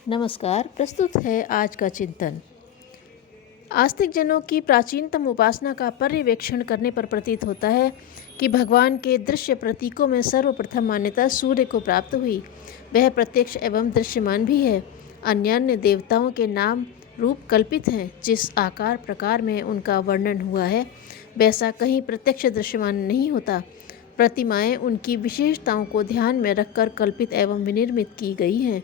नमस्कार। प्रस्तुत है आज का चिंतन। आस्तिक जनों की प्राचीनतम उपासना का पर्यवेक्षण करने पर प्रतीत होता है कि भगवान के दृश्य प्रतीकों में सर्वप्रथम मान्यता सूर्य को प्राप्त हुई। वह प्रत्यक्ष एवं दृश्यमान भी है। अन्य देवताओं के नाम रूप कल्पित हैं। जिस आकार प्रकार में उनका वर्णन हुआ है वैसा कहीं प्रत्यक्ष दृश्यमान नहीं होता। प्रतिमाएं उनकी विशेषताओं को ध्यान में रखकर कल्पित एवं विनिर्मित की गई हैं।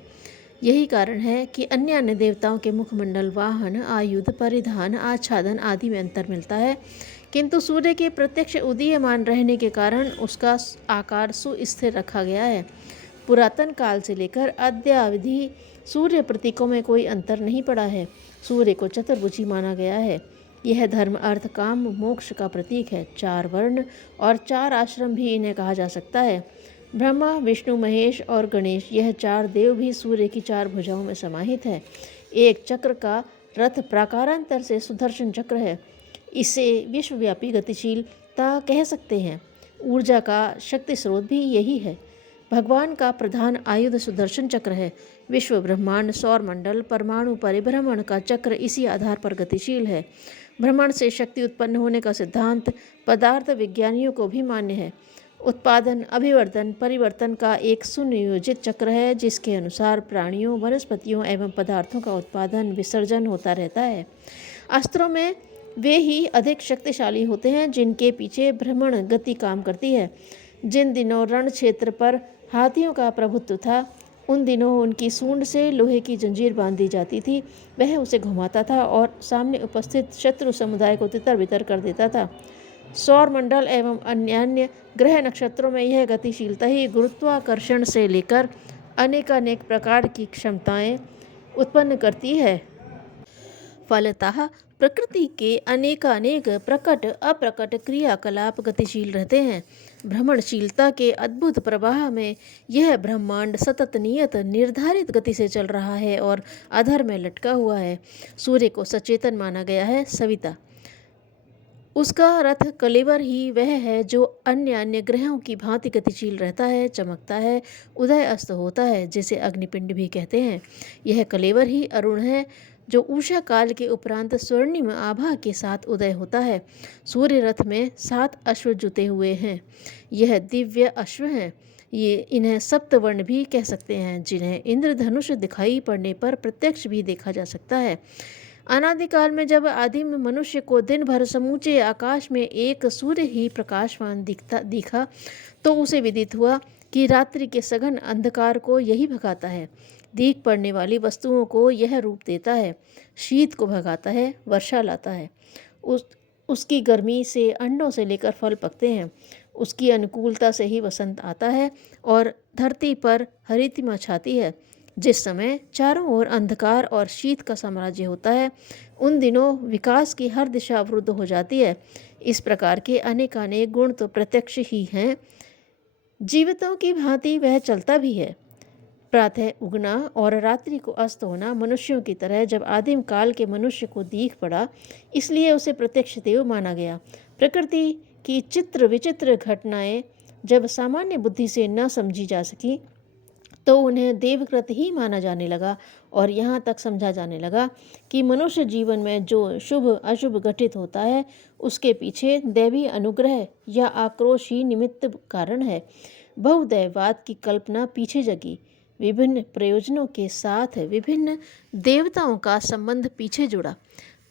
यही कारण है कि अन्य देवताओं के मुखमंडल, वाहन, आयुध, परिधान, आच्छादन आदि में अंतर मिलता है, किंतु सूर्य के प्रत्यक्ष उदीयमान रहने के कारण उसका आकार सुस्थिर रखा गया है। पुरातन काल से लेकर अद्यावधि सूर्य प्रतीकों में कोई अंतर नहीं पड़ा है। सूर्य को चतुर्भुजी माना गया है। यह धर्म, अर्थ, काम, मोक्ष का प्रतीक है। 4 वर्ण और 4 आश्रम भी इन्हें कहा जा सकता है। ब्रह्मा, विष्णु, महेश और गणेश, यह 4 देव भी सूर्य की 4 भुजाओं में समाहित है। एक चक्र का रथ प्राकारांतर से सुदर्शन चक्र है। इसे विश्वव्यापी गतिशीलता कह सकते हैं। ऊर्जा का शक्ति स्रोत भी यही है। भगवान का प्रधान आयुध सुदर्शन चक्र है। विश्व, ब्रह्मांड, सौर मंडल, परमाणु परिभ्रमण का चक्र इसी आधार पर गतिशील है। भ्रमण से शक्ति उत्पन्न होने का सिद्धांत पदार्थ विज्ञानियों को भी मान्य है। उत्पादन, अभिवर्धन, परिवर्तन का एक सुनियोजित चक्र है जिसके अनुसार प्राणियों, वनस्पतियों एवं पदार्थों का उत्पादन, विसर्जन होता रहता है। अस्त्रों में वे ही अधिक शक्तिशाली होते हैं जिनके पीछे भ्रमण गति काम करती है। जिन दिनों रण क्षेत्र पर हाथियों का प्रभुत्व था, उन दिनों उनकी सूंड से लोहे की जंजीर बांधी जाती थी। वह उसे घुमाता था और सामने उपस्थित शत्रु समुदाय को तितर बितर कर देता था। सौर मंडल एवं अन्य ग्रह नक्षत्रों में यह गतिशीलता ही गुरुत्वाकर्षण से लेकर अनेकानेक प्रकार की क्षमताएं उत्पन्न करती है। फलतः प्रकृति के अनेकानेक प्रकट अप्रकट क्रियाकलाप गतिशील रहते हैं। भ्रमणशीलता के अद्भुत प्रवाह में यह ब्रह्मांड सतत नियत निर्धारित गति से चल रहा है और अधर में लटका हुआ है। सूर्य को सचेतन माना गया है। सविता, उसका रथ कलेवर ही वह है जो अन्य ग्रहों की भांति गतिशील रहता है, चमकता है, उदय अस्त होता है, जिसे अग्निपिंड भी कहते हैं। यह कलेवर ही अरुण है जो उषा काल के उपरांत स्वर्णिम आभा के साथ उदय होता है। सूर्य रथ में 7 अश्व जुते हुए हैं। यह दिव्य अश्व हैं। इन्हें सप्तवर्ण भी कह सकते हैं, जिन्हें इंद्रधनुष दिखाई पड़ने पर प्रत्यक्ष भी देखा जा सकता है। अनादिकाल में जब आदिम मनुष्य को दिन भर समूचे आकाश में एक सूर्य ही प्रकाशवान दिखा तो उसे विदित हुआ कि रात्रि के सघन अंधकार को यही भगाता है। दीख पड़ने वाली वस्तुओं को यह रूप देता है। शीत को भगाता है, वर्षा लाता है। उसकी गर्मी से अंडों से लेकर फल पकते हैं। उसकी अनुकूलता से ही वसंत आता है और धरती पर हरितिमा छाती है। जिस समय चारों ओर अंधकार और शीत का साम्राज्य होता है, उन दिनों विकास की हर दिशा अवरुद्ध हो जाती है। इस प्रकार के अनेकानेक गुण तो प्रत्यक्ष ही हैं। जीवितों की भांति वह चलता भी है। प्रातः उगना और रात्रि को अस्त होना मनुष्यों की तरह जब आदिम काल के मनुष्य को दीख पड़ा, इसलिए उसे प्रत्यक्ष देव माना गया। प्रकृति की चित्र विचित्र घटनाएं जब सामान्य बुद्धि से न समझी जा सकी तो उन्हें देवकृत ही माना जाने लगा और यहाँ तक समझा जाने लगा कि मनुष्य जीवन में जो शुभ अशुभ घटित होता है उसके पीछे दैवी अनुग्रह या आक्रोश ही निमित्त कारण है। बहुदैववाद की कल्पना पीछे जगी। विभिन्न प्रयोजनों के साथ विभिन्न देवताओं का संबंध पीछे जुड़ा,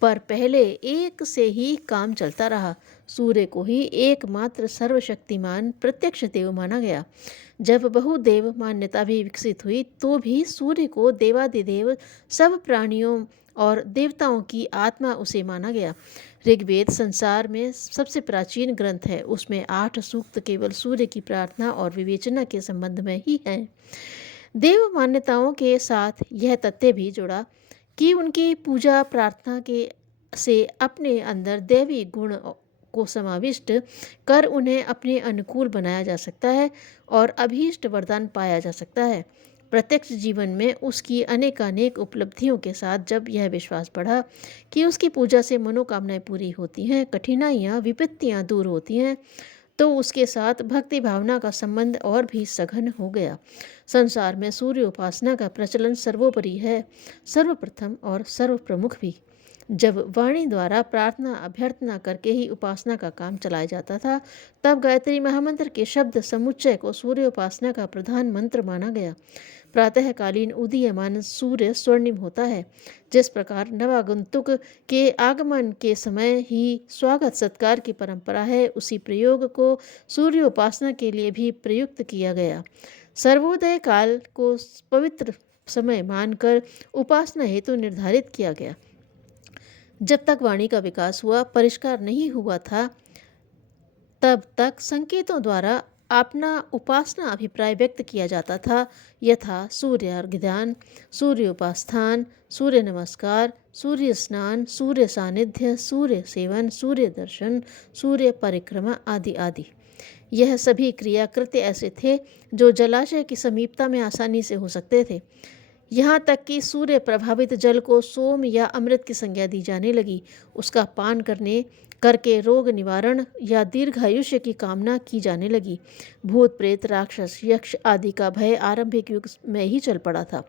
पर पहले एक से ही काम चलता रहा। सूर्य को ही एकमात्र सर्वशक्तिमान प्रत्यक्ष देव माना गया। जब बहुदेव मान्यता भी विकसित हुई तो भी सूर्य को देवादिदेव, सब प्राणियों और देवताओं की आत्मा उसे माना गया। ऋग्वेद संसार में सबसे प्राचीन ग्रंथ है। उसमें 8 सूक्त केवल सूर्य की प्रार्थना और विवेचना के संबंध में ही हैं। देव मान्यताओं के साथ यह तथ्य भी जुड़ा कि उनकी पूजा प्रार्थना के से अपने अंदर दैवी गुण को समाविष्ट कर उन्हें अपने अनुकूल बनाया जा सकता है और अभीष्ट वरदान पाया जा सकता है। प्रत्यक्ष जीवन में उसकी अनेकानेक उपलब्धियों के साथ जब यह विश्वास बढ़ा कि उसकी पूजा से मनोकामनाएं पूरी होती हैं, कठिनाइयाँ विपत्तियाँ दूर होती हैं, तो उसके साथ भक्ति भावना का संबंध और भी सघन हो गया। संसार में सूर्य उपासना का प्रचलन सर्वोपरि है, सर्वप्रथम और सर्वप्रमुख भी। जब वाणी द्वारा प्रार्थना अभ्यर्थना करके ही उपासना का काम चलाया जाता था, तब गायत्री महामंत्र के शब्द समुच्चय को सूर्य उपासना का प्रधान मंत्र माना गया। प्रातःकालीन उदीयमान सूर्य स्वर्णिम होता है। जिस प्रकार नवागंतुक के आगमन के समय ही स्वागत सत्कार की परंपरा है, उसी प्रयोग को सूर्य उपासना के लिए भी प्रयुक्त किया गया। सर्वोदय काल को पवित्र समय मानकर उपासना हेतु निर्धारित किया गया। जब तक वाणी का विकास हुआ, परिष्कार नहीं हुआ था, तब तक संकेतों द्वारा अपना उपासना अभिप्राय व्यक्त किया जाता था, यथा सूर्य अर्घ्यदान, सूर्य उपास्थान, सूर्य नमस्कार, सूर्य स्नान, सूर्य सानिध्य, सूर्य सेवन, सूर्य दर्शन, सूर्य परिक्रमा आदि आदि। यह सभी क्रिया कृत्य ऐसे थे जो जलाशय की समीपता में आसानी से हो सकते थे। यहाँ तक कि सूर्य प्रभावित जल को सोम या अमृत की संज्ञा दी जाने लगी। उसका पान करके रोग निवारण या दीर्घायुष्य की कामना की जाने लगी। भूत प्रेत राक्षस यक्ष आदि का भय आरंभिक युग में ही चल पड़ा था।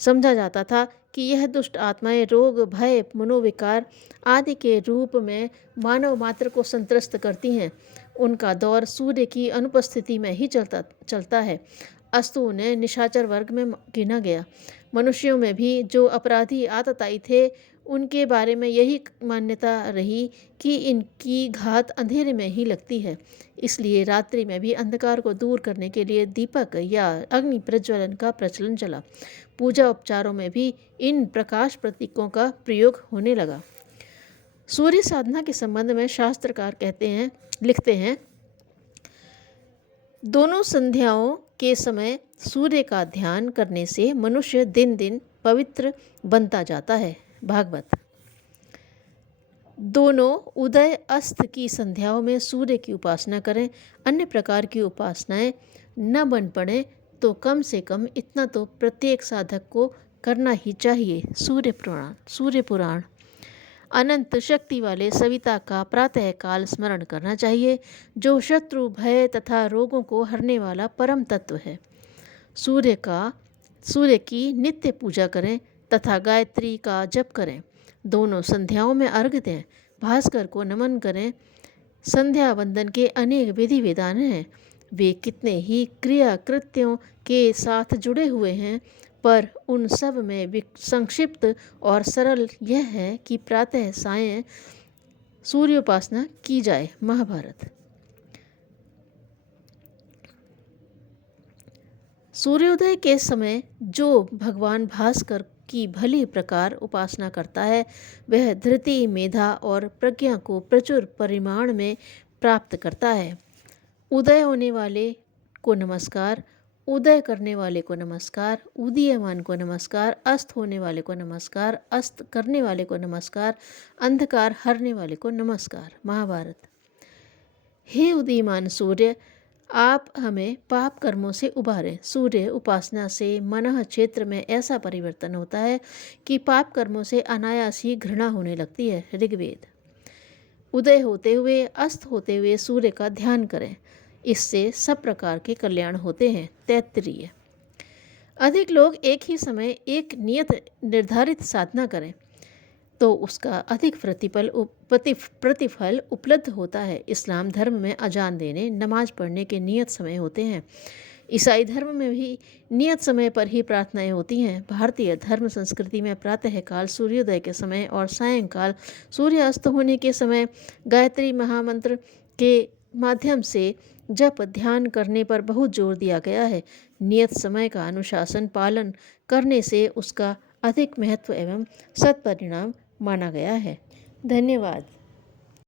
समझा जाता था कि यह दुष्ट आत्माएं रोग भय मनोविकार आदि के रूप में मानव मात्र को संत्रस्त करती हैं। उनका दौर सूर्य की अनुपस्थिति में ही चलता है। अस्तु उन्हें निशाचर वर्ग में गिना गया। मनुष्यों में भी जो अपराधी आतताई थे, उनके बारे में यही मान्यता रही कि इनकी घात अंधेरे में ही लगती है। इसलिए रात्रि में भी अंधकार को दूर करने के लिए दीपक या अग्नि प्रज्वलन का प्रचलन चला। पूजा उपचारों में भी इन प्रकाश प्रतीकों का प्रयोग होने लगा। सूर्य साधना के संबंध में शास्त्रकार लिखते हैं, दोनों संध्याओं के समय सूर्य का ध्यान करने से मनुष्य दिन दिन पवित्र बनता जाता है। भागवत। दोनों उदय अस्त की संध्याओं में सूर्य की उपासना करें। अन्य प्रकार की उपासनाएं न बन पड़े तो कम से कम इतना तो प्रत्येक साधक को करना ही चाहिए। सूर्य पुराण। अनंत शक्ति वाले सविता का प्रातःकाल स्मरण करना चाहिए, जो शत्रु भय तथा रोगों को हरने वाला परम तत्व है। सूर्य की नित्य पूजा करें तथा गायत्री का जप करें। दोनों संध्याओं में अर्घ्य दें। भास्कर को नमन करें। संध्या वंदन के अनेक विधि विधान हैं। वे कितने ही क्रिया कृत्यों के साथ जुड़े हुए हैं, पर उन सब में संक्षिप्त और सरल यह है कि प्रातः सायं सूर्योपासना की जाए। महाभारत। सूर्योदय के समय जो भगवान भास्कर की भली प्रकार उपासना करता है, वह धृति मेधा और प्रज्ञा को प्रचुर परिमाण में प्राप्त करता है। उदय होने वाले को नमस्कार, उदय करने वाले को नमस्कार, उदीयमान को नमस्कार, अस्त होने वाले को नमस्कार, अस्त करने वाले को नमस्कार, अंधकार हरने वाले को नमस्कार। महाभारत। हे उदीयमान सूर्य, आप हमें पाप कर्मों से उबारें। सूर्य उपासना से मनः क्षेत्र में ऐसा परिवर्तन होता है कि पाप कर्मों से अनायास ही घृणा होने लगती है। ऋग्वेद। उदय होते हुए अस्त होते हुए सूर्य का ध्यान करें, इससे सब प्रकार के कल्याण होते हैं। तैत्तिरीय। अधिक लोग एक ही समय एक नियत निर्धारित साधना करें तो उसका अधिक प्रतिफल उपलब्ध होता है। इस्लाम धर्म में अजान देने, नमाज पढ़ने के नियत समय होते हैं। ईसाई धर्म में भी नियत समय पर ही प्रार्थनाएं होती हैं। भारतीय धर्म संस्कृति में प्रातःकाल सूर्योदय के समय और सायंकाल सूर्यास्त होने के समय गायत्री महामंत्र के माध्यम से जप ध्यान करने पर बहुत जोर दिया गया है। नियत समय का अनुशासन पालन करने से उसका अधिक महत्व एवं सत्परिणाम माना गया है। धन्यवाद।